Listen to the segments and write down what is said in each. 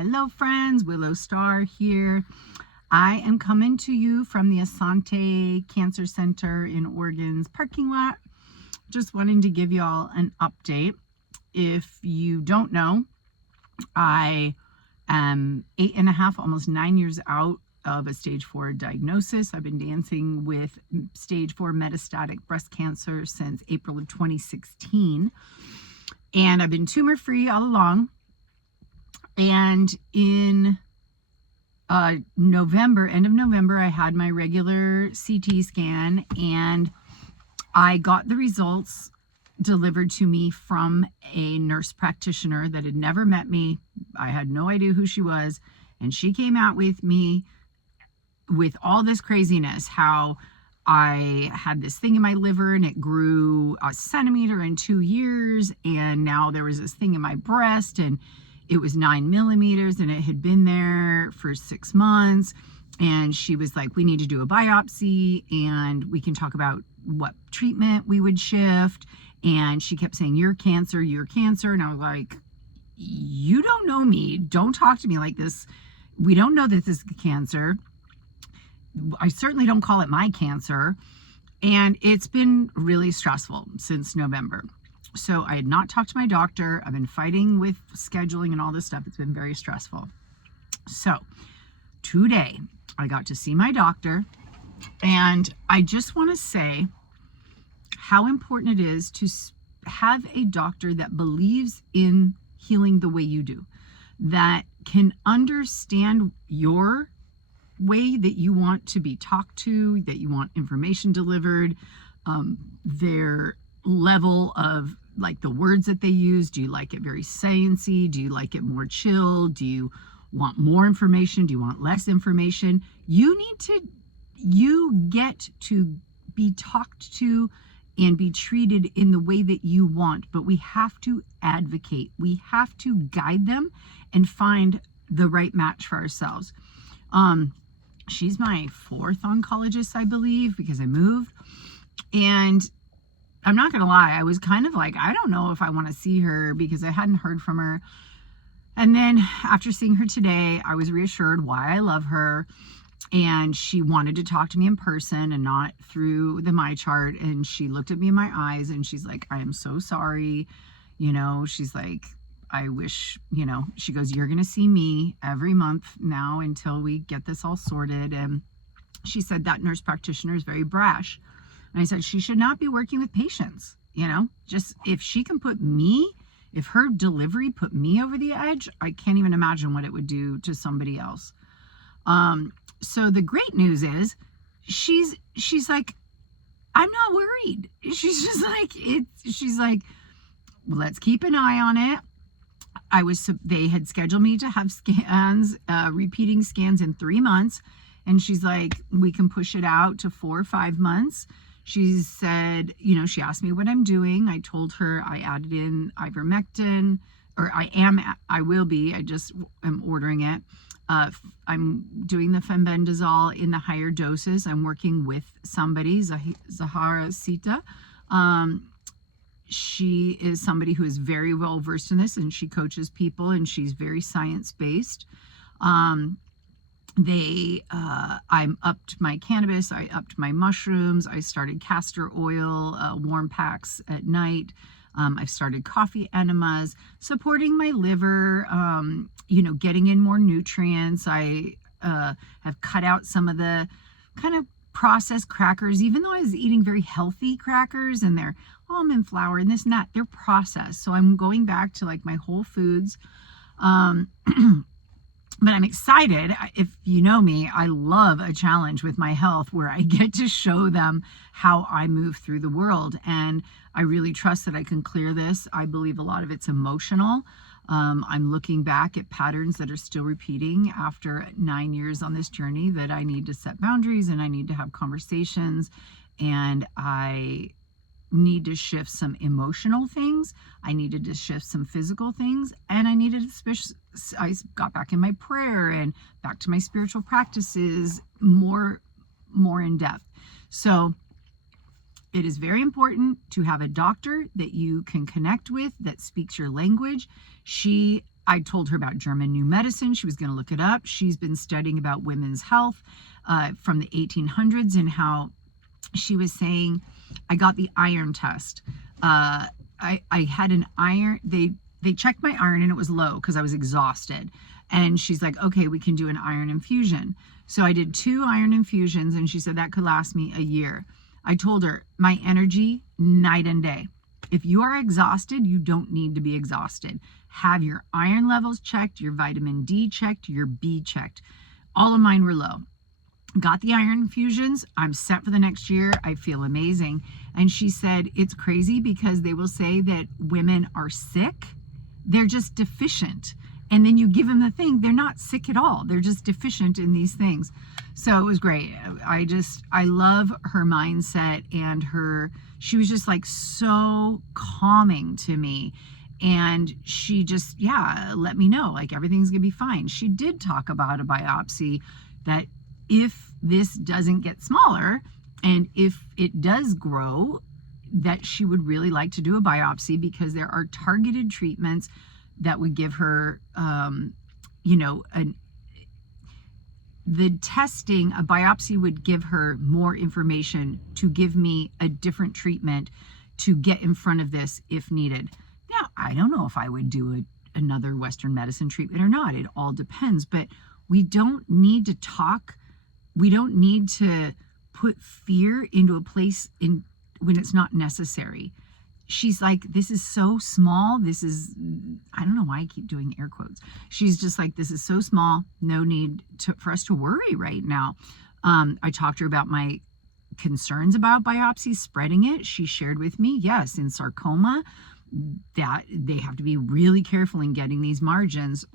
Hello friends, Willow Star here. I am coming to you from the Asante Cancer Center in Oregon's parking lot. Just wanting to give you all an update. If you don't know, I am 8.5, almost 9 years out of a stage 4 diagnosis. I've been dancing with stage 4 metastatic breast cancer since April of 2016. And I've been tumor free all along. And in November, end of November, I had my regular CT scan and I got the results delivered to me from a nurse practitioner that had never met me. I had no idea who she was. And she came out with me with all this craziness, how I had this thing in my liver and it grew a centimeter in 2 years. And now there was this thing in my breast and it was 9 millimeters and it had been there for 6 months. And she was like, we need to do a biopsy and we can talk about what treatment we would shift. And she kept saying, you're cancer, you're cancer. And I was like, you don't know me. Don't talk to me like this. We don't know that this is cancer. I certainly don't call it my cancer. And it's been really stressful since November. So I had not talked to my doctor. I've been fighting with scheduling and all this stuff. It's been very stressful. So today I got to see my doctor, and I just want to say how important it is to have a doctor that believes in healing the way you do, that can understand your way that you want to be talked to, that you want information delivered, their level of like the words that they use. Do you like it very sciencey? Do you like it more chill? Do you want more information? Do you want less information? You get to be talked to and be treated in the way that you want, but we have to advocate. We have to guide them and find the right match for ourselves. She's my 4th oncologist, I believe, because I moved. And I'm not going to lie, I was kind of like, I don't know if I want to see her because I hadn't heard from her. And then after seeing her today, I was reassured why I love her. And she wanted to talk to me in person and not through the MyChart. And she looked at me in my eyes and she's like, I am so sorry. She's like, I wish, she goes, you're going to see me every month now until we get this all sorted. And she said that nurse practitioner is very brash. And I said, she should not be working with patients, just if she can if her delivery put me over the edge, I can't even imagine what it would do to somebody else. So the great news is she's like, I'm not worried. She's just like, she's like, well, let's keep an eye on it. They had scheduled me to have scans, repeating scans in 3 months. And she's like, we can push it out to 4 or 5 months. She said, she asked me what I'm doing. I told her I added in ivermectin, or I will be, I just am ordering it. I'm doing the fenbendazole in the higher doses. I'm working with somebody, Zahara Sita. She is somebody who is very well versed in this, and she coaches people, and she's very science-based. I upped my cannabis, I upped my mushrooms, I started castor oil, warm packs at night. I've started coffee enemas, supporting my liver, getting in more nutrients. I have cut out some of the kind of processed crackers, even though I was eating very healthy crackers and they're almond flour and this and that, they're processed. So I'm going back to like my whole foods. But I'm excited. If you know me, I love a challenge with my health where I get to show them how I move through the world. And I really trust that I can clear this. I believe a lot of it's emotional. I'm looking back at patterns that are still repeating after 9 years on this journey, that I need to set boundaries and I need to have conversations, and I need to shift some emotional things. I needed to shift some physical things, and I got back in my prayer and back to my spiritual practices more in depth. So it is very important to have a doctor that you can connect with, that speaks your language. She I told her about German New Medicine. She was going to look it up. She's been studying about women's health from the 1800s, and how she was saying, I got the iron test. I had an iron, they checked my iron and it was low because I was exhausted. And she's like, okay, we can do an iron infusion. So I did 2 iron infusions, and she said that could last me a year. I told her, my energy, night and day. If you are exhausted, you don't need to be exhausted. Have your iron levels checked, your vitamin D checked, your B checked. All of mine were low. Got the iron infusions. I'm set for the next year. I feel amazing. And she said, it's crazy because they will say that women are sick. They're just deficient. And then you give them the thing, they're not sick at all. They're just deficient in these things. So it was great. I love her mindset, and she was just like so calming to me. And she just, let me know, like, everything's gonna be fine. She did talk about a biopsy, that if this doesn't get smaller and if it does grow, that she would really like to do a biopsy, because there are targeted treatments that would give her, the testing, a biopsy would give her more information to give me a different treatment to get in front of this if needed. Now, I don't know if I would do another Western medicine treatment or not. It all depends, but we don't need to talk. We don't need to put fear into a place when it's not necessary. She's like, this is so small. This is, I don't know why I keep doing air quotes. She's just like, this is so small. No need for us to worry right now. I talked to her about my concerns about biopsies spreading it. She shared with me, yes, in sarcoma, that they have to be really careful in getting these margins.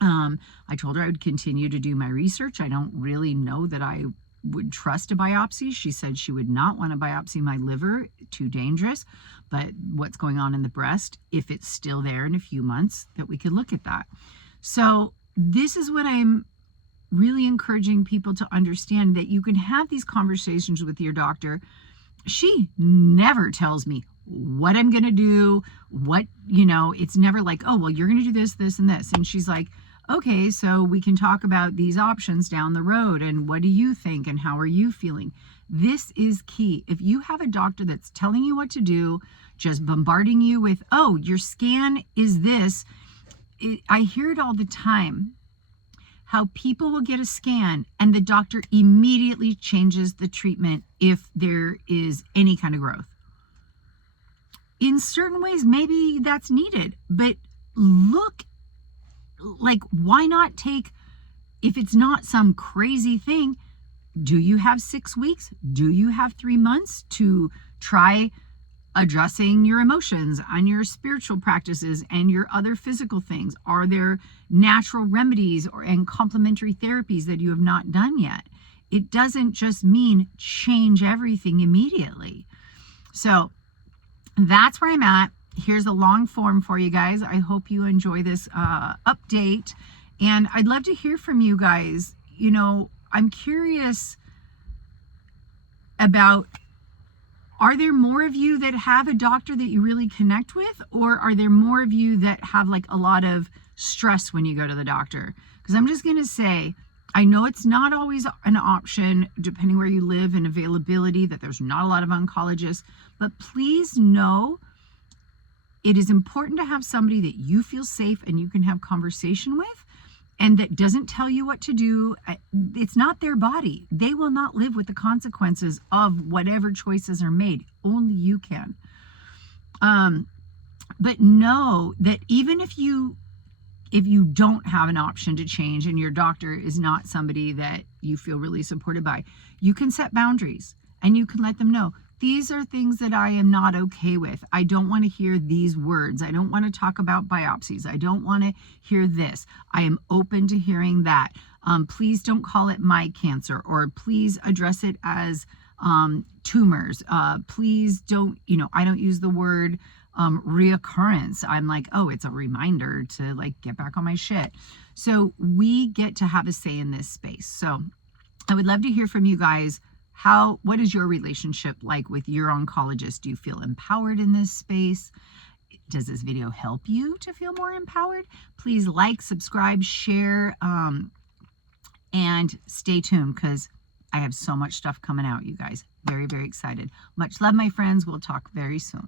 I told her I would continue to do my research. I don't really know that I would trust a biopsy. She said she would not want to biopsy my liver, too dangerous, but what's going on in the breast, if it's still there in a few months, that we could look at that. So this is what I'm really encouraging people to understand, that you can have these conversations with your doctor. She never tells me what I'm going to do, it's never like, oh, well, you're going to do this, this, and this. And she's like, okay, so we can talk about these options down the road, and what do you think, and how are you feeling? This is key. If you have a doctor that's telling you what to do, just bombarding you with, oh, your scan is this. I hear it all the time, how people will get a scan and the doctor immediately changes the treatment if there is any kind of growth. In certain ways, maybe that's needed, but look, like, why not take, if it's not some crazy thing, do you have 6 weeks? Do you have 3 months to try addressing your emotions and your spiritual practices and your other physical things? Are there natural remedies and complementary therapies that you have not done yet? It doesn't just mean change everything immediately. So that's where I'm at. Here's a long form for you guys. I hope you enjoy this update, and I'd love to hear from you guys. I'm curious about, are there more of you that have a doctor that you really connect with, or are there more of you that have like a lot of stress when you go to the doctor? Because I'm just going to say, I know it's not always an option depending where you live and availability, that there's not a lot of oncologists, but please know it is important to have somebody that you feel safe and you can have conversation with, and that doesn't tell you what to do. It's not their body. They will not live with the consequences of whatever choices are made. Only you can. But know that even if you don't have an option to change and your doctor is not somebody that you feel really supported by, you can set boundaries and you can let them know, these are things that I am not okay with. I don't want to hear these words. I don't want to talk about biopsies. I don't want to hear this. I am open to hearing that. Please don't call it my cancer, or please address it as tumors. Please don't, I don't use the word reoccurrence. I'm like, oh, it's a reminder to like get back on my shit. So we get to have a say in this space. So I would love to hear from you guys. What is your relationship like with your oncologist? Do you feel empowered in this space? Does this video help you to feel more empowered? Please like, subscribe, share, and stay tuned because I have so much stuff coming out, you guys. Very, very excited. Much love, my friends. We'll talk very soon.